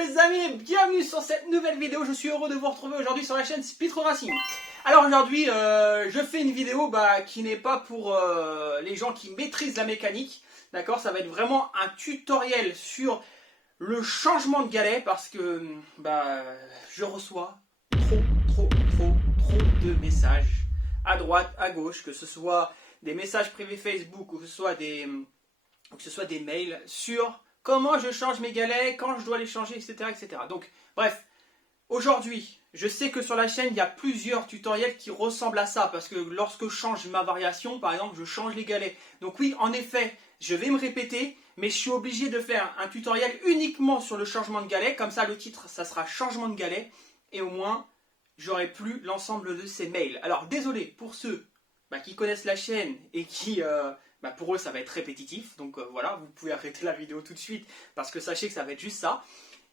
les amis, bienvenue sur cette nouvelle vidéo. Je suis heureux de vous retrouver aujourd'hui sur la chaîne Speedro Racing. Alors aujourd'hui, je fais une vidéo qui n'est pas pour les gens qui maîtrisent la mécanique. D'accord, ça va être vraiment un tutoriel sur le changement de galet parce que je reçois trop de messages à droite, à gauche, que ce soit des messages privés Facebook ou que ce soit des mails sur comment je change mes galets, quand je dois les changer, etc. Donc, bref, aujourd'hui, je sais que sur la chaîne, il y a plusieurs tutoriels qui ressemblent à ça, parce que lorsque je change ma variation, par exemple, je change les galets. Donc oui, en effet, je vais me répéter, mais je suis obligé de faire un tutoriel uniquement sur le changement de galet, comme ça, le titre, ça sera changement de galet, et au moins, j'aurai plus l'ensemble de ces mails. Alors, désolé pour ceux qui connaissent la chaîne et qui... pour eux ça va être répétitif, donc voilà, vous pouvez arrêter la vidéo tout de suite parce que sachez que ça va être juste ça.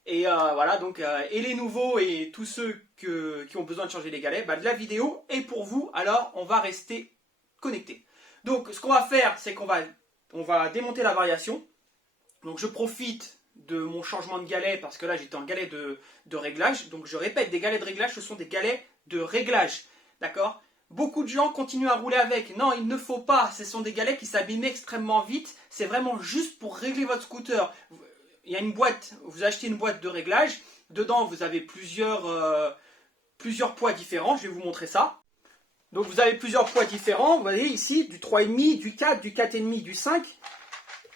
Et voilà, donc et les nouveaux et tous ceux qui ont besoin de changer les galets, la vidéo est pour vous, alors on va rester connecté. Donc ce qu'on va faire, c'est qu'on va démonter la variation. Donc je profite de mon changement de galet parce que là j'étais en galet de réglage. Donc je répète, des galets de réglage, ce sont des galets de réglage, d'accord ? Beaucoup de gens continuent à rouler avec. Non, il ne faut pas. Ce sont des galets qui s'abîment extrêmement vite. C'est vraiment juste pour régler votre scooter. Il y a une boîte, vous achetez une boîte de réglage. Dedans, vous avez plusieurs poids différents. Je vais vous montrer ça. Donc, vous avez plusieurs poids différents. Vous voyez ici, du 3,5, du 4, du 4,5, du 5.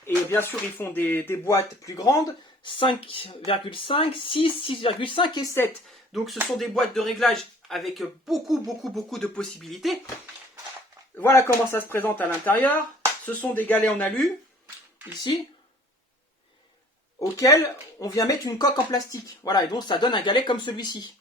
Et bien sûr, ils font des boîtes plus grandes. 5,5, 6, 6,5 et 7. Donc, ce sont des boîtes de réglage avec beaucoup de possibilités. Voilà comment ça se présente à l'intérieur. Ce sont des galets en alu, ici, auxquels on vient mettre une coque en plastique. Voilà, et donc ça donne un galet comme celui-ci.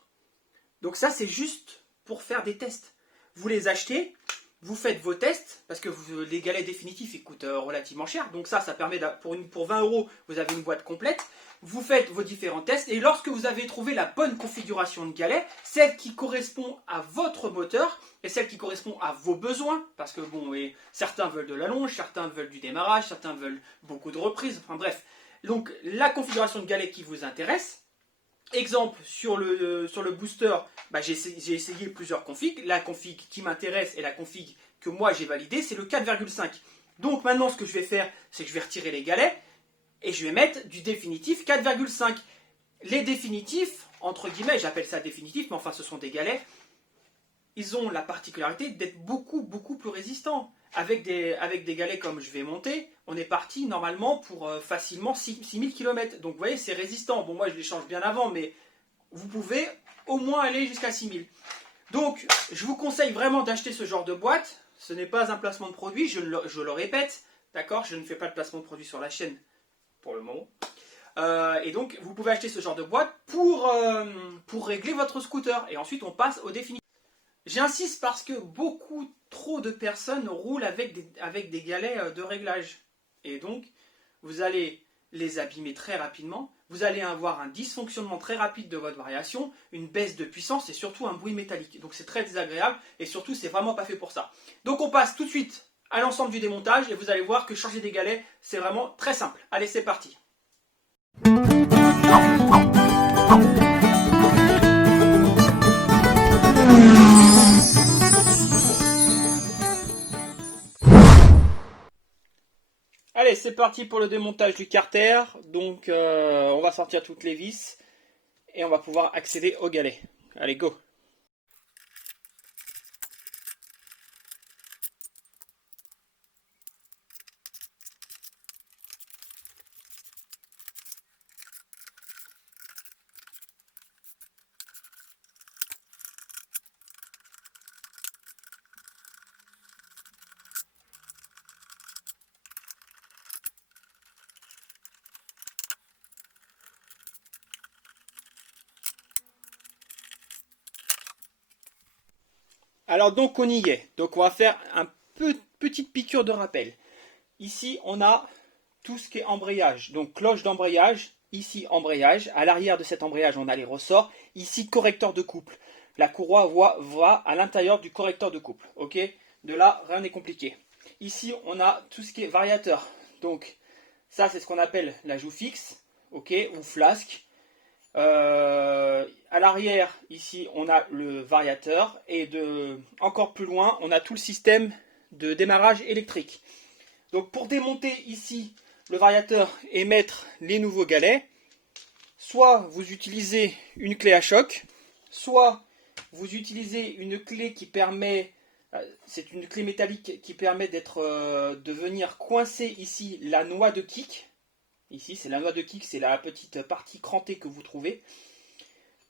Donc ça, c'est juste pour faire des tests. Vous les achetez, vous faites vos tests, parce que les galets définitifs, ils coûtent relativement cher. Donc ça permet, pour 20 €, vous avez une boîte complète. Vous faites vos différents tests et lorsque vous avez trouvé la bonne configuration de galet, celle qui correspond à votre moteur et celle qui correspond à vos besoins, parce que certains veulent de la longe, certains veulent du démarrage, certains veulent beaucoup de reprises, enfin bref. Donc la configuration de galet qui vous intéresse. Exemple, sur le booster, j'ai essayé plusieurs configs. La config qui m'intéresse et la config que moi j'ai validée, c'est le 4,5. Donc maintenant ce que je vais faire, c'est que je vais retirer les galets et je vais mettre du définitif 4,5. Les définitifs, entre guillemets, j'appelle ça définitif, mais enfin ce sont des galets, ils ont la particularité d'être beaucoup plus résistants. Avec des galets comme je vais monter, on est parti normalement pour facilement 6000 km. Donc vous voyez, c'est résistant. Bon, moi je les change bien avant, mais vous pouvez au moins aller jusqu'à 6000. Donc je vous conseille vraiment d'acheter ce genre de boîte. Ce n'est pas un placement de produit, je le répète. D'accord, je ne fais pas de placement de produit sur la chaîne pour le moment. Et donc vous pouvez acheter ce genre de boîte pour régler votre scooter. Et ensuite on passe au définitif. J'insiste parce que trop de personnes roulent avec des galets de réglage. Et donc, vous allez les abîmer très rapidement. Vous allez avoir un dysfonctionnement très rapide de votre variation, une baisse de puissance et surtout un bruit métallique. Donc c'est très désagréable et surtout, c'est vraiment pas fait pour ça. Donc on passe tout de suite à l'ensemble du démontage et vous allez voir que changer des galets, c'est vraiment très simple. Allez, c'est parti. Allez, c'est parti pour le démontage du carter. Donc, on va sortir toutes les vis et on va pouvoir accéder au galet. Allez, go! Alors donc on y est. Donc on va faire une petite piqûre de rappel. Ici on a tout ce qui est embrayage. Donc cloche d'embrayage, ici embrayage. À l'arrière de cet embrayage on a les ressorts. Ici correcteur de couple. La courroie va à l'intérieur du correcteur de couple. Ok. De là rien n'est compliqué. Ici on a tout ce qui est variateur. Donc ça c'est ce qu'on appelle la joue fixe. Ok. Ou flasque. À l'arrière, ici, on a le variateur. Et encore plus loin, on a tout le système de démarrage électrique. Donc pour démonter ici le variateur et mettre les nouveaux galets, soit vous utilisez une clé à choc, soit vous utilisez une clé qui permet, c'est une clé métallique qui permet de venir coincer ici la noix de kick. Ici c'est la noix de kick, c'est la petite partie crantée que vous trouvez.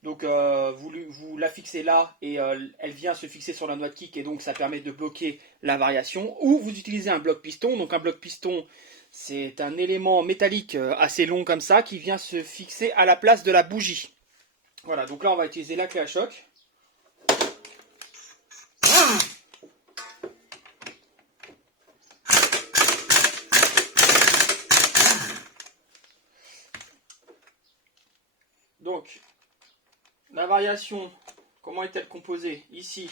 Donc vous la fixez là et elle vient se fixer sur la noix de kick et donc ça permet de bloquer la variation. Ou vous utilisez un bloc piston. Donc un bloc piston, c'est un élément métallique assez long comme ça qui vient se fixer à la place de la bougie. Voilà, donc là on va utiliser la clé à choc. Donc la variation, comment est-elle composée? Ici,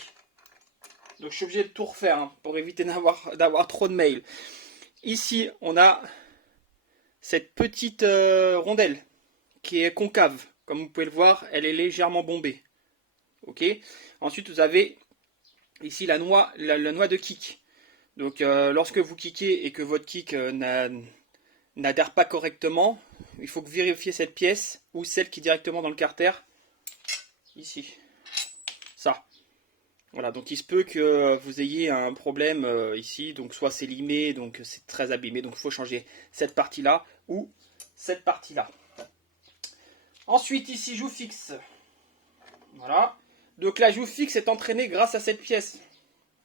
donc je suis obligé de tout refaire hein, pour éviter d'avoir trop de mails. Ici, on a cette petite rondelle qui est concave. Comme vous pouvez le voir, elle est légèrement bombée. Ok. Ensuite, vous avez ici la noix de kick. Donc, lorsque vous kickez et que votre kick n'adhère pas correctement, il faut que vous vérifiez cette pièce ou celle qui est directement dans le carter. Ici. Ça. Voilà, donc il se peut que vous ayez un problème ici, donc soit c'est limé, donc c'est très abîmé, donc il faut changer cette partie-là ou cette partie-là. Ensuite, ici, joue fixe. Voilà. Donc la joue fixe est entraînée grâce à cette pièce.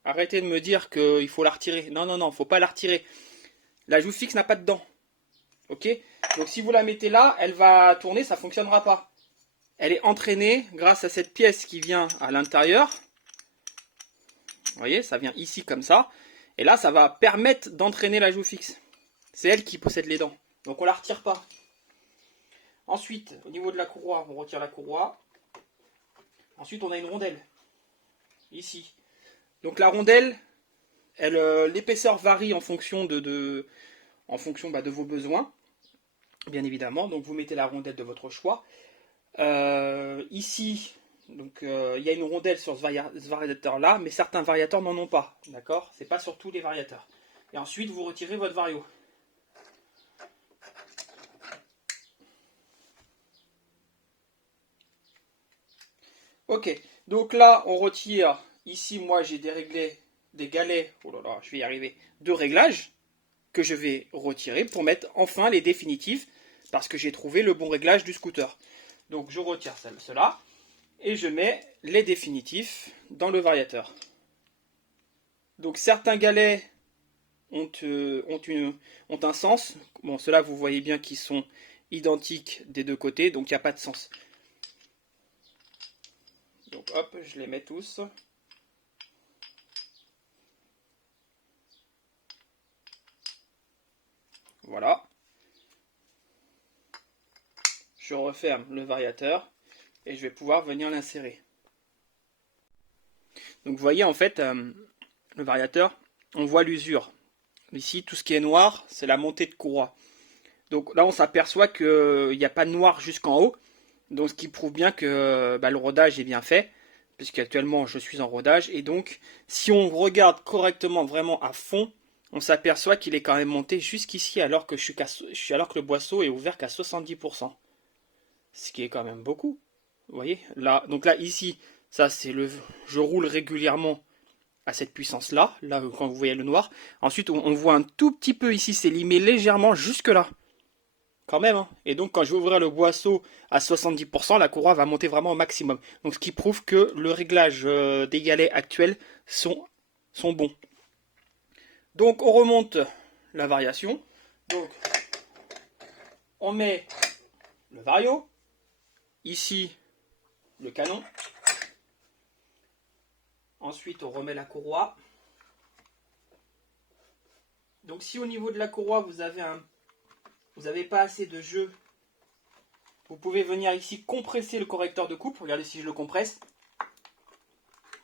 Arrêtez de me dire qu'il faut la retirer. Non, non, non, il ne faut pas la retirer. La joue fixe n'a pas de dents. Ok. Donc si vous la mettez là, elle va tourner, ça ne fonctionnera pas. Elle est entraînée grâce à cette pièce qui vient à l'intérieur. Vous voyez, ça vient ici comme ça. Et là, ça va permettre d'entraîner la joue fixe. C'est elle qui possède les dents. Donc on ne la retire pas. Ensuite, au niveau de la courroie, on retire la courroie. Ensuite, on a une rondelle. Ici. Donc la rondelle, l'épaisseur varie en fonction de vos besoins. Bien évidemment. Donc vous mettez la rondelle de votre choix. Ici, donc il y a une rondelle sur ce variateur là, mais certains variateurs n'en ont pas. D'accord? C'est pas sur tous les variateurs. Et ensuite, vous retirez votre vario. Ok, donc là, on retire. Ici, moi, j'ai déréglé des galets. Oh là là, je vais y arriver. De réglages que je vais retirer pour mettre enfin les définitifs parce que j'ai trouvé le bon réglage du scooter. Donc, je retire cela et je mets les définitifs dans le variateur. Donc, certains galets ont un sens. Bon, ceux-là, vous voyez bien qu'ils sont identiques des deux côtés, donc il n'y a pas de sens. Donc hop, je les mets tous. Voilà. Je referme le variateur et je vais pouvoir venir l'insérer. Donc vous voyez en fait, le variateur, on voit l'usure. Ici, tout ce qui est noir, c'est la montée de courroie. Donc là, on s'aperçoit qu'il n'y a pas de noir jusqu'en haut. Donc ce qui prouve bien que le rodage est bien fait. Puisqu'actuellement, je suis en rodage. Et donc, si on regarde correctement, vraiment à fond, on s'aperçoit qu'il est quand même monté jusqu'ici alors que le boisseau est ouvert qu'à 70%. Ce qui est quand même beaucoup. Vous voyez là, donc là, ici, ça c'est je roule régulièrement à cette puissance-là, là quand vous voyez le noir. Ensuite, on voit un tout petit peu ici, c'est limé légèrement jusque là. Quand même, hein. Et donc quand je vais ouvrir le boisseau à 70%, la courroie va monter vraiment au maximum. Donc ce qui prouve que le réglage des galets actuels sont bons. Donc on remonte la variation. Donc on met le vario. Ici le canon. Ensuite on remet la courroie. Donc si au niveau de la courroie vous n'avez pas assez de jeu, vous pouvez venir ici compresser le correcteur de coupe. Regardez si je le compresse.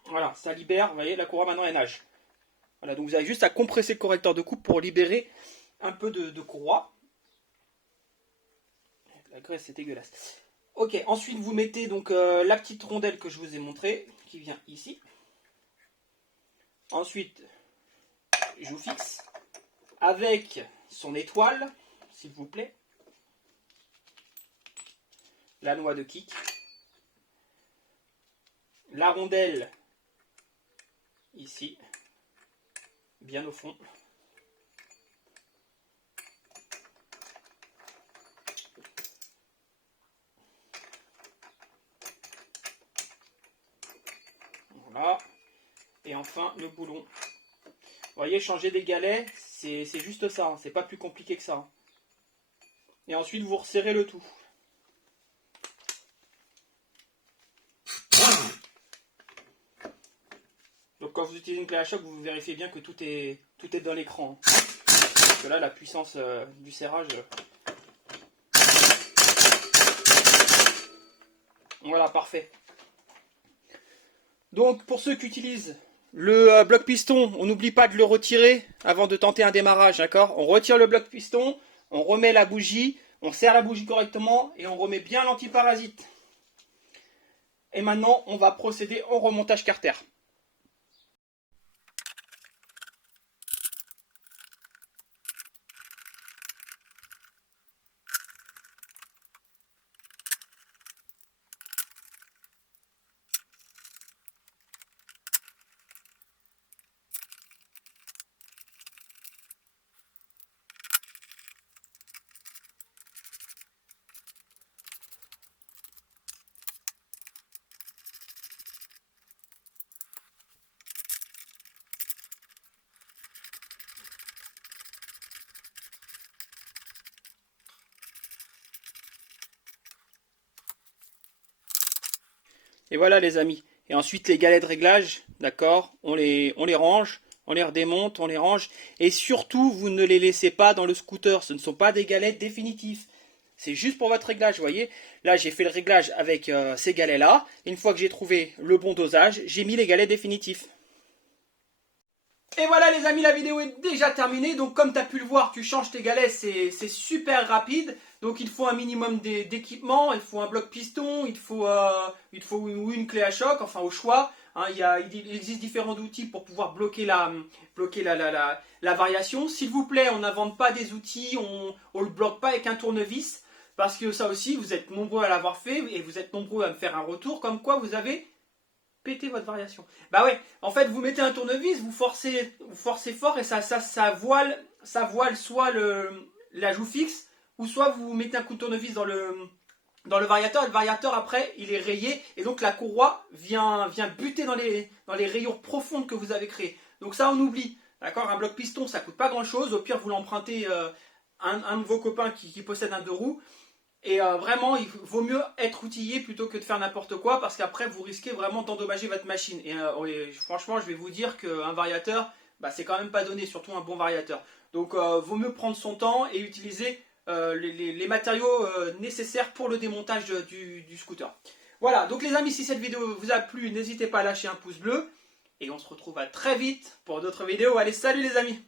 Voilà, ça libère. Vous voyez, la courroie maintenant elle nage. Voilà, donc vous avez juste à compresser le correcteur de coupe pour libérer un peu de courroie. La graisse c'est dégueulasse. Ok, ensuite vous mettez donc la petite rondelle que je vous ai montrée, qui vient ici. Ensuite, je vous fixe avec son étoile, s'il vous plaît. La noix de kick. La rondelle, ici, bien au fond. Voilà. Et enfin, le boulon. Vous voyez, changer des galets, c'est juste ça. Hein. C'est pas plus compliqué que ça. Et ensuite, vous resserrez le tout. Donc quand vous utilisez une clé à choc, vous vérifiez bien que tout est dans l'écran. Parce que là, la puissance du serrage... Voilà, parfait. Donc pour ceux qui utilisent le bloc piston, on n'oublie pas de le retirer avant de tenter un démarrage, d'accord? On retire le bloc piston, on remet la bougie, on serre la bougie correctement et on remet bien l'antiparasite. Et maintenant, on va procéder au remontage carter. Et voilà les amis. Et ensuite les galets de réglage, d'accord, on les range, on les redémonte, on les range. Et surtout, vous ne les laissez pas dans le scooter. Ce ne sont pas des galets définitifs. C'est juste pour votre réglage, vous voyez. Là, j'ai fait le réglage avec ces galets-là. Une fois que j'ai trouvé le bon dosage, j'ai mis les galets définitifs. Et voilà les amis, la vidéo est déjà terminée. Donc comme tu as pu le voir, tu changes tes galets, c'est super rapide. Donc il faut un minimum d'équipement, il faut un bloc piston, il faut une clé à choc, enfin au choix. Hein, il existe différents outils pour pouvoir bloquer la variation. S'il vous plaît, on n'invente pas des outils, on ne le bloque pas avec un tournevis. Parce que ça aussi, vous êtes nombreux à l'avoir fait et vous êtes nombreux à me faire un retour comme quoi vous avez pété votre variation. Bah ouais, en fait, vous mettez un tournevis, vous forcez fort et ça voile soit la joue fixe ou soit vous mettez un coup de tournevis dans le variateur et le variateur après il est rayé et donc la courroie vient buter dans les rayures profondes que vous avez créées. Donc ça on oublie, d'accord? Un bloc piston ça coûte pas grand chose, au pire vous l'empruntez un de vos copains qui possède un 2 roues. Et vraiment, il vaut mieux être outillé plutôt que de faire n'importe quoi parce qu'après, vous risquez vraiment d'endommager votre machine. Et franchement, je vais vous dire qu'un variateur, bah, c'est quand même pas donné, surtout un bon variateur. Donc, vaut mieux prendre son temps et utiliser les matériaux nécessaires pour le démontage du scooter. Voilà, donc les amis, si cette vidéo vous a plu, n'hésitez pas à lâcher un pouce bleu. Et on se retrouve à très vite pour d'autres vidéos. Allez, salut les amis!